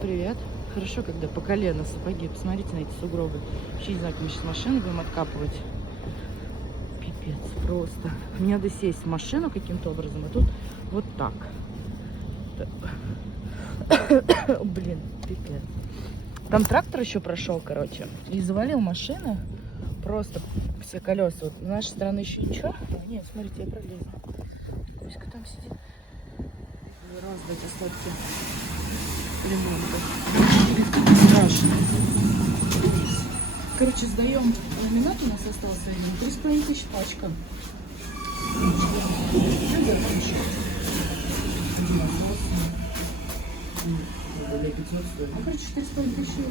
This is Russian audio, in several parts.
Привет. Хорошо, когда по колено сапоги. Посмотрите на эти сугробы. Вообще не знаю, как мы сейчас машину будем откапывать. Пипец просто. Мне надо сесть в машину каким-то образом, а тут вот так. Блин, пипец. Там трактор еще прошел, короче, и завалил машину. Просто все колеса. Вот с нашей стороны еще ничего. Нет, смотрите, я пролезу. Коська там сидит. Раздать остатки ремонта. Страшно. Короче, сдаем ламинат, у нас остался один. 3,5 тысяч пачка. А короче, 4,5 тысячи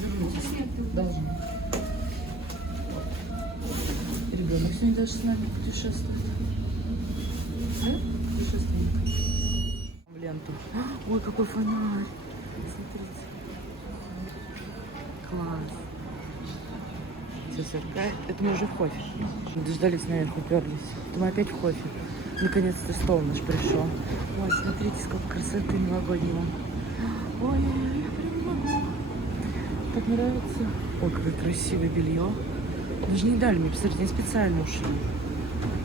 вернуть должны. Ребенок сегодня даже с нами путешествует. Да? Путешественник. В ленту. Ой, какой фонарь. Смотрите. Класс. Все сверкает. Это мы уже в кофе. Дождались наверх, уперлись. Это мы опять в кофе. Наконец-то стол наш пришел. Ой, смотрите, сколько красоты новогоднего. Ой, я прям не могу. Так нравится. Ой, какое красивое белье. Даже не дали мне, посмотрите, я специально ушла.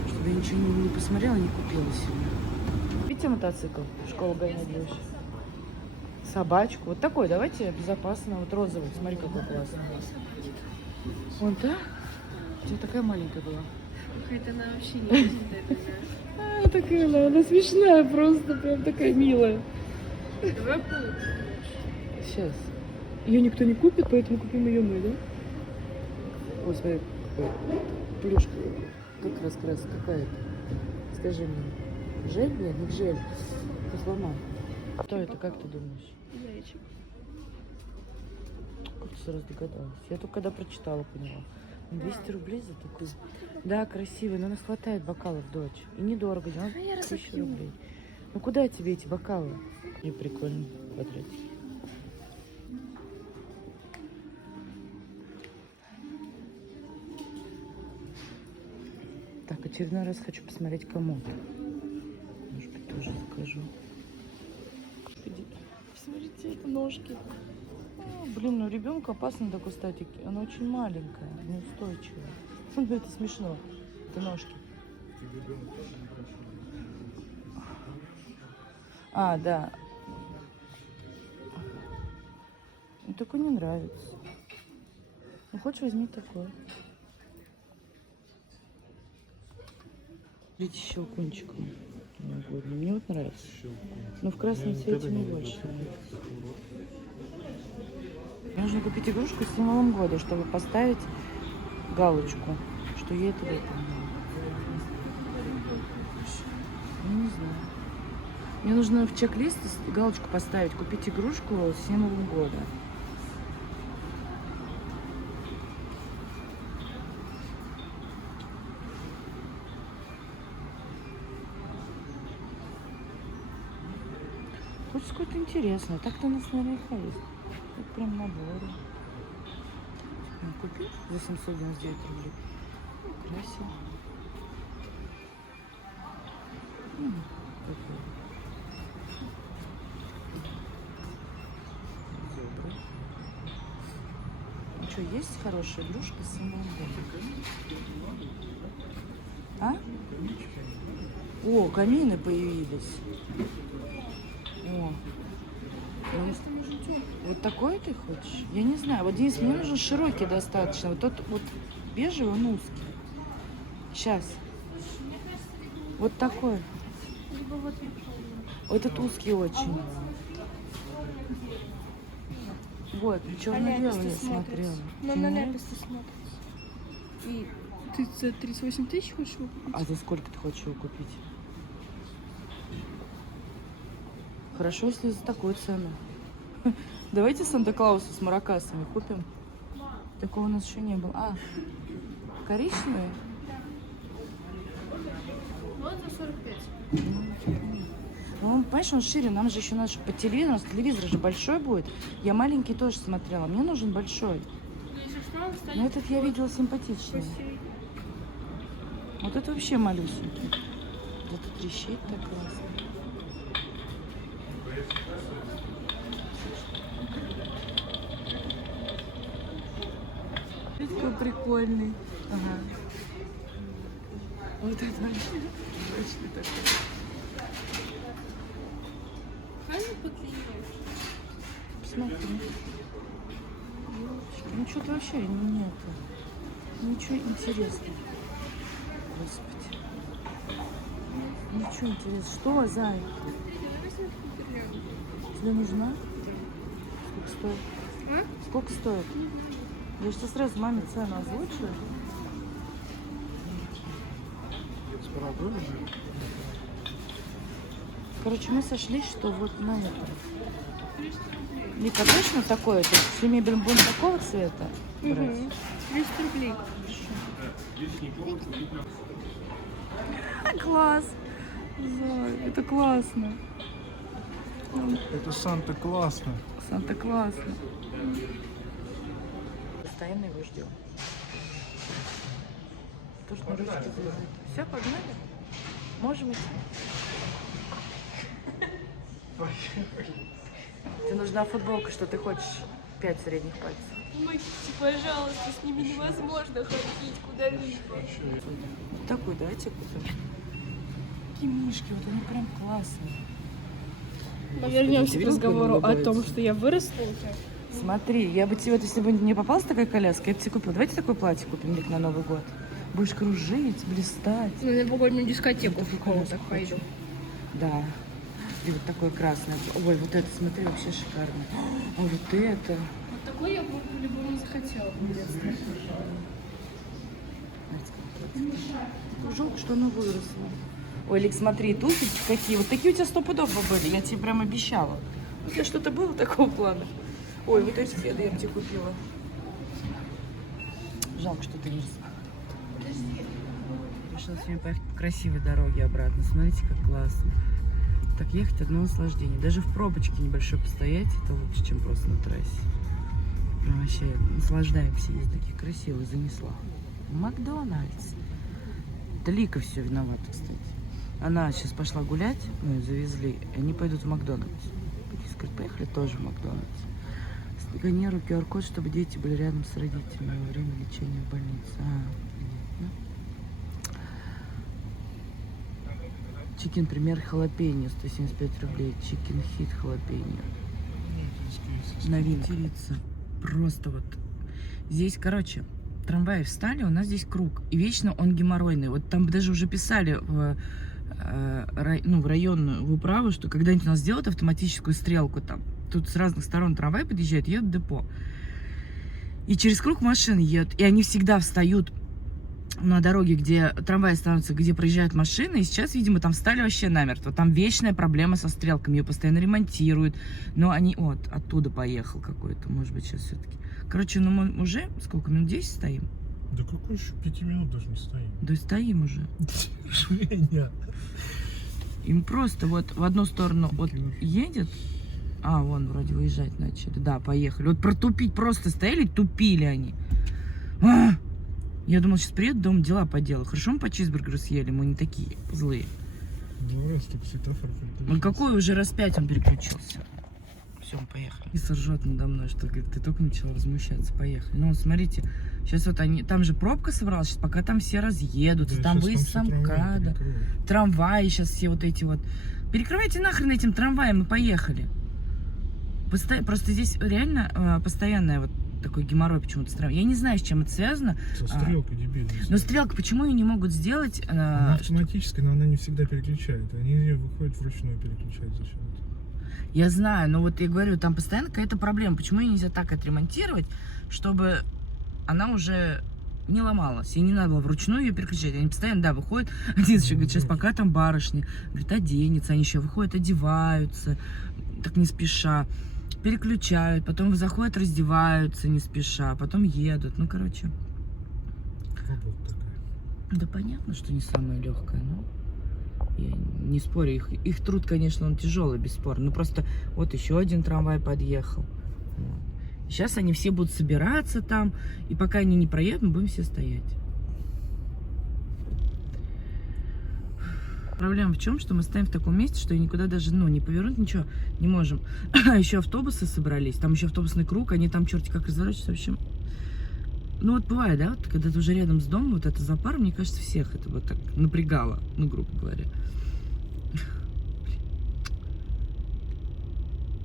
Чтобы я ничего не посмотрела, не купила себе. Видите мотоцикл? В школу гонять будешь. Собачку. Вот такой, давайте безопасно. Вот розовый. Смотри, какой классный. Вон та? У тебя такая маленькая была. Какая-то она вообще не ездит, это Такая она смешная просто, прям такая милая. Давай пол. Сейчас. Ее никто не купит, поэтому купим ее мы, да? Ой, смотри, какой плюшка. Как раскраска какая-то. Скажи мне. Жель, нет, не жель. Кофломан. Что это, как ты думаешь? Зайчик. Как ты сразу догадалась? Я только когда прочитала, поняла. 200 рублей за такую. Да, красивый, но у нас хватает бокалов, дочь. И недорого, 1000 рублей. Ну куда тебе эти бокалы? И прикольно, квадратики. Так, очередной раз хочу посмотреть комод. Может быть, тоже закажу. Посмотрите, это ножки. Блин, ну ребенку опасно такой статик. Она очень маленькая, неустойчивая. Ну, это смешно. Это ножки. А, да. Ну, такой не нравится. Ну, хочешь, возьми такой. Видите, щелкунчиком. Мне вот нравится. Но в красном цвете не больше. Мне нужно купить игрушку с символом года, чтобы поставить галочку, что ей это выполнено. Я не знаю. Мне нужно в чек-лист галочку поставить, купить игрушку с символом года. Хочется какое-то интересное. Так-то у нас наверняка есть. Это прям наборы. Купил за 799 рублей. Красиво. Какой. Зубры. Ну что, есть хорошая игрушка с символом года? А? О, камины появились. О. Вот такой ты хочешь? Я не знаю. Вот здесь мне нужен широкий достаточно. Вот тот вот бежевый, он узкий. Сейчас. Вот такой. Вот этот узкий очень. Вот, черно-белый я смотрела. Но на Ляписте смотрится. И ты за 38 тысяч хочешь его купить? А за сколько ты хочешь его купить? Хорошо, если за такую цену. Давайте Санта-Клауса с маракасами купим. Такого у нас еще не было. А, коричневый? Вот за 45. Ну, он, понимаешь, он шире. Нам же еще надо по телевизору. У нас телевизор же большой будет. Я маленький тоже смотрела. Мне нужен большой. Но этот я видела симпатичный. Вот это вообще малюсенький. Вот это трещит так классно. прикольный. Ага. Вот это вообще точно такой. Посмотри. Ну что-то вообще нет. Ничего интересного. Господи. Ничего интересного. Что, Зай? Тебе нужна? Сколько стоит? А? Сколько стоит? Я же тебе сразу маме цену озвучу. Короче, мы сошлись, что вот на это. Вика, точно такое? То есть все мебель будем такого цвета брать? 200 рублей. Класс! Зай, это классно. Это Санта классно. Санта классно. Постоянно его ждем. Тоже на ручке завязать. Все, погнали? Можем идти? Тебе нужна футболка, что ты хочешь? 5 средних пальцев. Помогите, пожалуйста, с ними невозможно ходить куда-либо. Вот такой давайте купим. Такие мишки, вот они прям классные. Мы вернемся к видел, как разговору о улыбается? том, что я выросла уже. Смотри, я бы тебе, вот если бы не попалась такая коляска, я бы тебе купила. Давайте такое платье купим, Вик, на Новый год. Будешь кружить, блистать. На новогоднюю дискотеку Вот в такую школу так коляску пойду. хочу. Да. И вот такое красное. Ой, вот это, смотри, вообще шикарно. А вот это. Вот такой я бы по-любому захотела. Жалко, что оно выросло. Ой, Лик, смотри, туфельки какие. Вот такие у тебя 100 пудов бы были. Я тебе прям обещала. У тебя что-то было такого плана? Ой, вот эти кеды я бы тебе купила. Жалко, что ты не росла. Решила сегодня поехать по красивой дороге обратно. Смотрите, как классно. Так ехать одно наслаждение. Даже в пробочке небольшой постоять, это лучше, чем просто на трассе. Прям вообще наслаждаемся. Есть таких красивых, занесла. Макдональдс. Это Лика все виновата, кстати. Она сейчас пошла гулять, мы ее завезли, и они пойдут в Макдональдс. Говорит, поехали тоже в Макдональдс. Сканирую QR-код, чтобы дети были рядом с родителями во время лечения в больнице. Чикен, пример, халапеньо, 175 рублей. Чикен хит халапеньо. Новинка. Просто вот. Здесь, короче, трамваи встали, у нас здесь круг. И вечно он геморройный. Вот там даже уже писали в районную, в управу, что когда-нибудь у нас сделают автоматическую стрелку там. Тут с разных сторон трамвай подъезжает, едут в депо. И через круг машины едут. И они всегда встают на дороге, где трамваи становятся, где проезжают машины. И сейчас, видимо, там встали вообще намертво. Там вечная проблема со стрелками. Ее постоянно ремонтируют. Но они... Вот, оттуда поехал какой-то. Может быть, сейчас все-таки. Короче, ну мы уже сколько? Минут 10 стоим? Да какой еще 5 минут даже не стоим. Да и стоим уже. Женя. Им просто вот в одну сторону вот едет. А, вон, вроде выезжать начали. Да, поехали. Вот протупить просто стояли, тупили они. Я думала, сейчас приеду, дома дела поделаю. Хорошо, мы по чизбургеру съели, мы не такие злые. Два раза только светофор переключился. Он какой уже раз 5 он переключился. Все, мы поехали. И соржет надо мной, что говорит, ты только начала возмущаться, поехали. Ну, вот смотрите, сейчас вот они, там же пробка собралась, сейчас пока там все разъедутся, Да, там щас выезд там все МКАДа, перекроют. трамваи сейчас все вот эти вот. Перекрывайте нахрен этим трамваем и поехали. Просто здесь реально постоянная вот такой геморрой почему-то странный. Я не знаю, с чем это связано. Со стрелкой дебильной. Но стрелка, почему ее не могут сделать? Она автоматическая, но она не всегда переключает. Они ее выходят вручную переключать зачем-то. Я знаю, но вот я говорю, там постоянно какая-то проблема. Почему ее нельзя так отремонтировать, чтобы она уже не ломалась, и не надо было вручную ее переключать. Они постоянно, да, выходят. Один еще говорит, сейчас пока там барышни, говорит, оденется. Они еще выходят, одеваются, так не спеша. Переключают, потом заходят, раздеваются не спеша, потом едут. Ну, короче. Работа такая. Да понятно, что не самое легкое, но я не спорю. Их труд, конечно, он тяжелый, бесспорно. Но просто вот еще один трамвай подъехал. Вот. Сейчас они все будут собираться там, и пока они не проедут, мы будем все стоять. Проблема в чем, что мы стоим в таком месте, что никуда даже, не повернуть, ничего не можем. Еще автобусы собрались, там еще автобусный круг, они там черти как разворачиваются, в общем. Ну вот бывает, да, вот, когда ты уже рядом с домом, вот это запар, мне кажется, всех это вот так напрягало, ну, грубо говоря.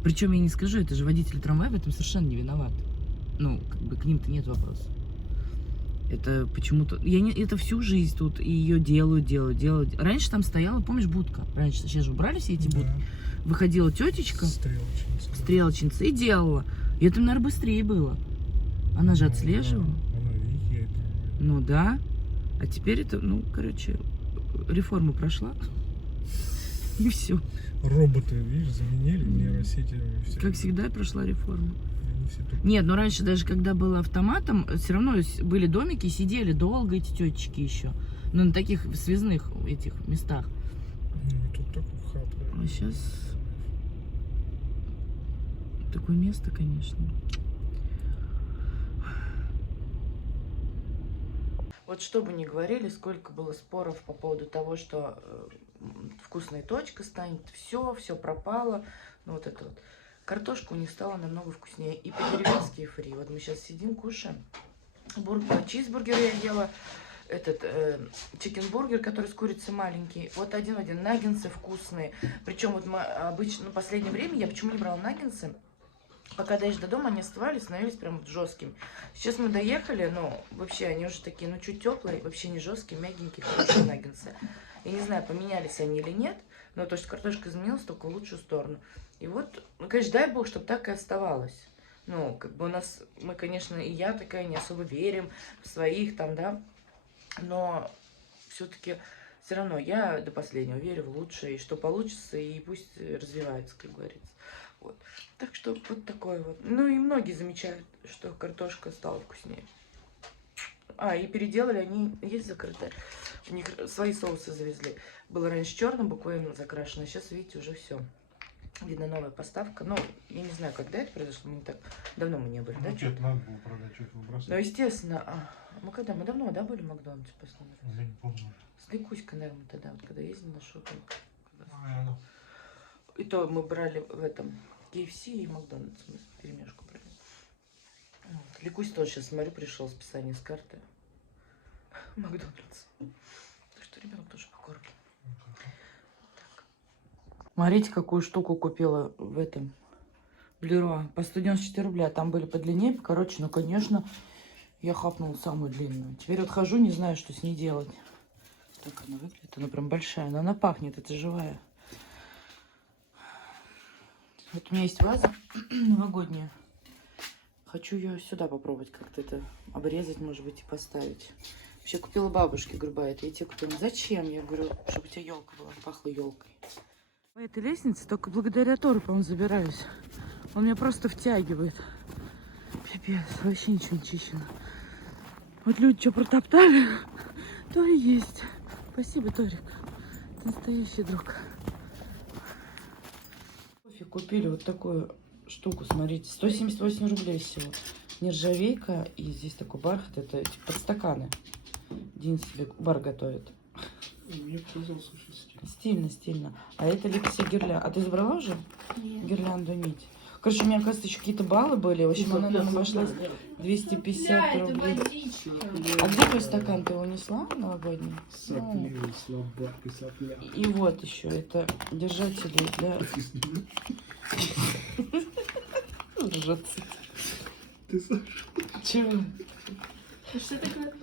Причем я не скажу, это же водители трамвая в этом совершенно не виноват. Ну, как бы к ним-то нет вопросов. Это почему-то... Это всю жизнь тут, и ее делают. Раньше там стояла, помнишь, будка? Раньше, сейчас же убрали все эти будки. Выходила тетечка, стрелочница, и делала. И это, наверное, быстрее было. Она же отслеживала. Она видит. Ну да. А теперь это, ну, короче, реформа прошла. И все. Роботы, видишь, заменили нейросети. Как всегда прошла реформа. Они все тупые. Нет, но раньше даже когда было автоматом, все равно были домики, сидели долго эти тетечки еще. Ну, на таких связных этих местах. Ну, тут такой хаб. А сейчас такое место, конечно. Вот что бы ни говорили, сколько было споров по поводу того, что вкусная точка станет, все пропало. Ну вот это вот. Картошка у них стала намного вкуснее. И по-деревенски, и фри. Вот мы сейчас сидим, кушаем. Чизбургер я ела. Этот чикенбургер, который с курицей маленький. Вот один в один. Наггинсы вкусные. Причем вот мы обычно, в последнее время я почему не брала наггинсы? Пока доезжаешь до дома, они оставались, становились прям вот жесткими. Сейчас мы доехали, но вообще они уже такие, ну чуть теплые, вообще не жесткие, мягенькие, хорошие наггинсы. Я не знаю, поменялись они или нет, но то, что картошка изменилась, только в лучшую сторону. И вот, ну, конечно, дай бог, чтобы так и оставалось. Ну, как бы у нас, мы, конечно, и я такая, не особо верим в своих там, да, но все-таки все равно я до последнего верю в лучшее, и что получится, и пусть развивается, как говорится. Вот. Так что вот такое вот. Ну и многие замечают, что картошка стала вкуснее. И переделали они, есть закрытые. У них свои соусы завезли. Было раньше черным буквально закрашено, а сейчас, видите, уже все. Видно, новая поставка. Ну, я не знаю, когда это произошло, мы не так давно мы не были, Ну, да? что-то надо было продать, что-то выбросать. Ну, естественно. Мы давно, да, были в Макдональдсе последний раз? Я не помню. С Ликуськой, наверное, тогда, вот, когда ездили на шопинг. Наверное. И то мы брали в этом KFC и Макдональдс. Мы перемешку брали. Вот. Ликусь тоже сейчас, смотрю, пришел списание с карты. Макдональдс. Так что ребенок тоже покормлен. Так. Смотрите, какую штуку купила в этом. В Леруа. По 194 рубля. Там были подлиннее, покороче. Но, конечно, я хапнула самую длинную. Теперь вот хожу, не знаю, что с ней делать. Так она выглядит. Она прям большая. Но она пахнет, это живая. Вот у меня есть ваза новогодняя. Хочу ее сюда попробовать как-то это обрезать, может быть, и поставить. Вообще купила бабушке, грубая. Это я тебе купила. Зачем? Я говорю, чтобы у тебя елка была, пахла елкой. По этой лестнице только благодаря Тору, по-моему, забираюсь. Он меня просто втягивает. Пипец, вообще ничего не чищено. Вот люди что протоптали, то и есть. Спасибо, Торик. Ты настоящий друг. Купили вот такую штуку, смотрите, 178 рублей всего. Нержавейка, и здесь такой бархат, это типа под стаканы. Дин себе бар готовит. Мне показалось, очень стильно. Стильно, стильно. А это Лексия гирлянда. А ты забрала уже? Нет. Гирлянду нить. Короче, у меня, оказывается, еще какие-то баллы были. В общем, она нам обошлась 250 рублей. А где твой стакан? Ты его несла новогодний? Сопливый, слабак и сопля. И вот еще, это держатели для... Ржаться. Ты Саша? Чего? Что такое?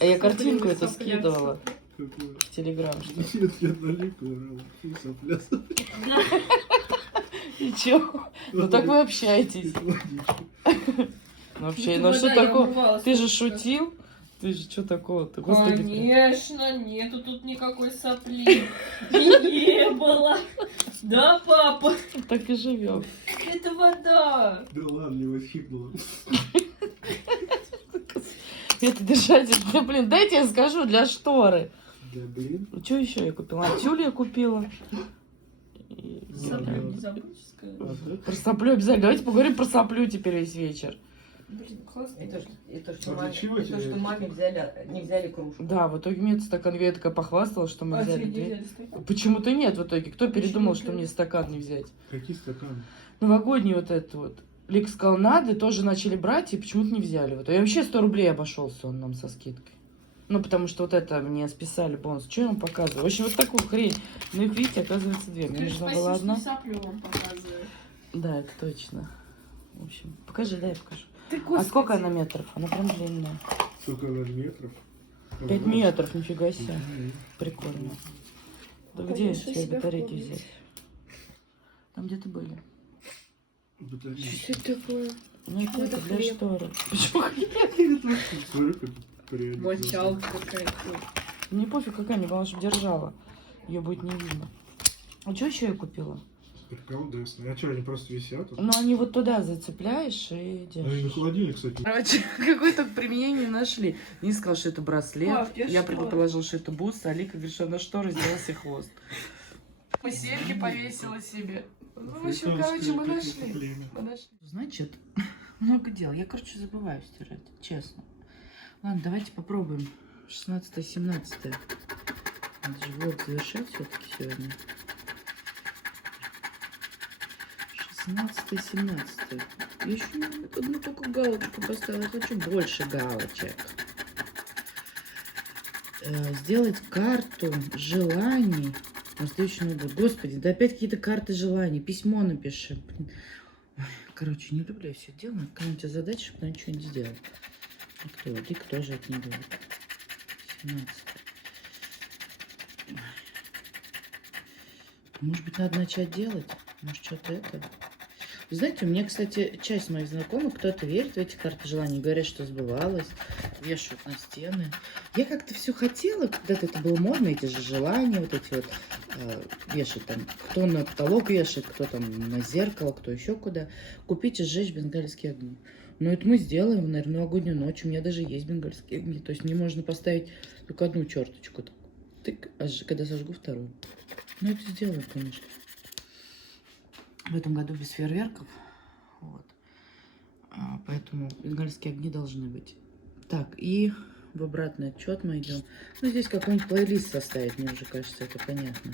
А я картинку это скидывала Какое? в Телеграм. Что... Нет, я налипла, сопля. И чё? Ну так вы общаетесь. Ну вообще, ну что такого? Ты же шутил? Ты же что такого-то? Господи. Конечно, нету тут никакой сопли. Не было. Да, папа? Так и живем. Это вода. Да ладно, его хикнуло. Это держатель, да блин, дайте я скажу, для шторы. Да блин. Что еще я купила? Тюль я купила. Сопля не забудьская. Про соплю обязательно. Давайте поговорим про соплю теперь весь вечер. Блин, классно. Это что, А для чего это, тебе что это? маме не взяли кружку. Да, в итоге мне стакан я такая похвасталась, что мы А взяли тебе не две. взяли стакан? Почему-то нет в итоге. Кто передумал, Почему? что мне стакан не взять? Какие стаканы? Новогодний вот этот вот. Лик сказал, надо, тоже начали брать, и почему-то не взяли. Вот. И вообще 100 рублей обошелся он нам со скидкой. Ну, потому что вот это мне списали бонус. Что я вам показываю? В общем, вот такую хрень. Ну, их, видите, оказывается, две. Мне нужна была одна. Саплю вам показываю. Да, это точно. В общем, покажи, дай я покажу. Ты, А господи. сколько она метров? Она прям длинная. Сколько она метров? 5 метров, нифига себе. Прикольно. Да где Конечно, тебе себя батарейки вспомнишь. взять? Там где-то были. Батарейки. Что это такое? Ну, это это для хлеб? шторы. Почему хлеб? Смотри, как прелесть. Мочалка какая-то. Мне пофиг, какая, мне главное, чтобы держала. Ее будет не видно. А что еще я купила? Приколдесные. А что, они просто висят? Ну, они вот туда зацепляешь и Они на держишь. холодильник, кстати. Короче, какое-то применение нашли. Не сказал, что это браслет. Пап, я Я что? предположил, что это буст, а Лика говорит, что она шторы сделала себе хвост. Серьги повесила себе. Ну, в общем, короче, мы нашли. Значит, много дел. Я, короче, забываю стирать, честно. Ладно, давайте попробуем. 16-17. Надо же влог завершать все-таки сегодня. 16-17. Я еще одну только галочку поставила. Я хочу больше галочек. Сделать карту желаний на следующий Новый год. Господи, да опять какие-то карты желаний. Письмо напиши. Блин. Ой, короче, не люблю я все это дело. Надо какая-нибудь задача, чтобы она ничего не сделала. И кто? Дик тоже это не любит. 17. Ой. Может быть, надо начать делать? Может, что-то это... Вы знаете, у меня, кстати, часть моих знакомых, кто-то верит в эти карты желаний, говорят, что сбывалось, вешают на стены. Я как-то все хотела, когда-то это было модно, эти же желания, вот эти вот вешать там, кто на потолок вешает, кто там на зеркало, кто еще куда. Купить и сжечь бенгальские огни. Но это мы сделаем, наверное, новогоднюю ночь. У меня даже есть бенгальские огни. То есть мне можно поставить только одну черточку. Тык, а когда сожгу вторую. Ну, это сделаем, конечно. В этом году без фейерверков. Вот. Поэтому бенгальские огни должны быть. Так, и в обратный отчет мы идем. Ну, здесь какой-нибудь плейлист составить, мне уже кажется, это понятно.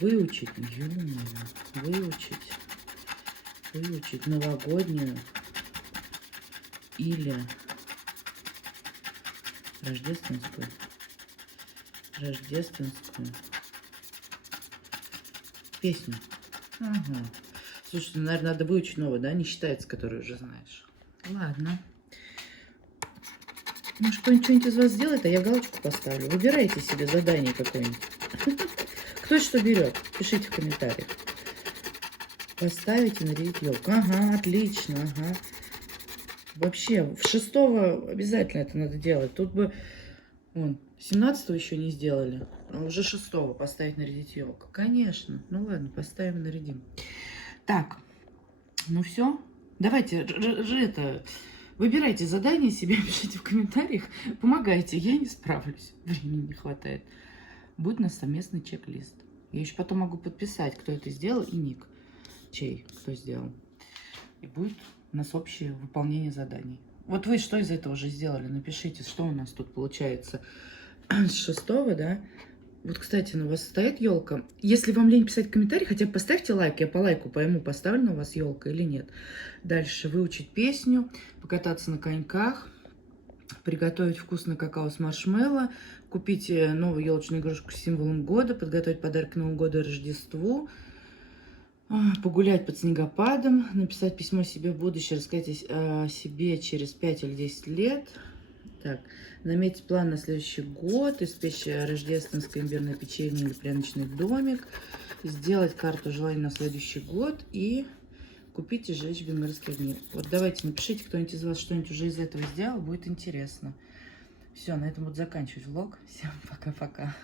Выучить, выучить новогоднюю или рождественскую песню. Ага. Слушай, наверное, надо выучить новую, да? Не считается, которую уже знаешь. Ладно. Может, кто-нибудь что-нибудь из вас сделает, а я галочку поставлю. Выбирайте себе задание какое-нибудь. Кто что берет? Пишите в комментариях. Поставить и нарядить елку. Ага, отлично, ага. Вообще, в 6-го обязательно это надо делать. Тут бы, вон, 17-го еще не сделали. А уже 6-го поставить, нарядить елку. Конечно. Ну ладно, поставим и нарядим. Так, ну все. Давайте, это, выбирайте задание себе, пишите в комментариях. Помогайте, я не справлюсь. Времени не хватает. Будет у нас совместный чек-лист. Я еще потом могу подписать, кто это сделал, и ник. Чей, кто сделал. И будет у нас общее выполнение заданий. Вот вы что из этого уже сделали? Напишите, что у нас тут получается с 6-го, да? Вот, кстати, у вас стоит елка. Если вам лень писать комментарий, хотя бы поставьте лайк. Я по лайку пойму, поставлена у вас елка или нет. Дальше выучить песню, покататься на коньках, приготовить вкусный какао с маршмеллоу, купить новую елочную игрушку с символом года, подготовить подарок к Новому году и Рождеству, погулять под снегопадом, написать письмо себе в будущее, рассказать о себе через 5 или 10 лет. Так, наметить план на следующий год, испечь рождественское имбирное печенье или пряничный домик, сделать карту желаний на следующий год и купить и сжечь бенгальские огни. Вот давайте напишите, кто-нибудь из вас что-нибудь уже из этого сделал, будет интересно. Все, на этом буду заканчивать влог. Всем пока-пока.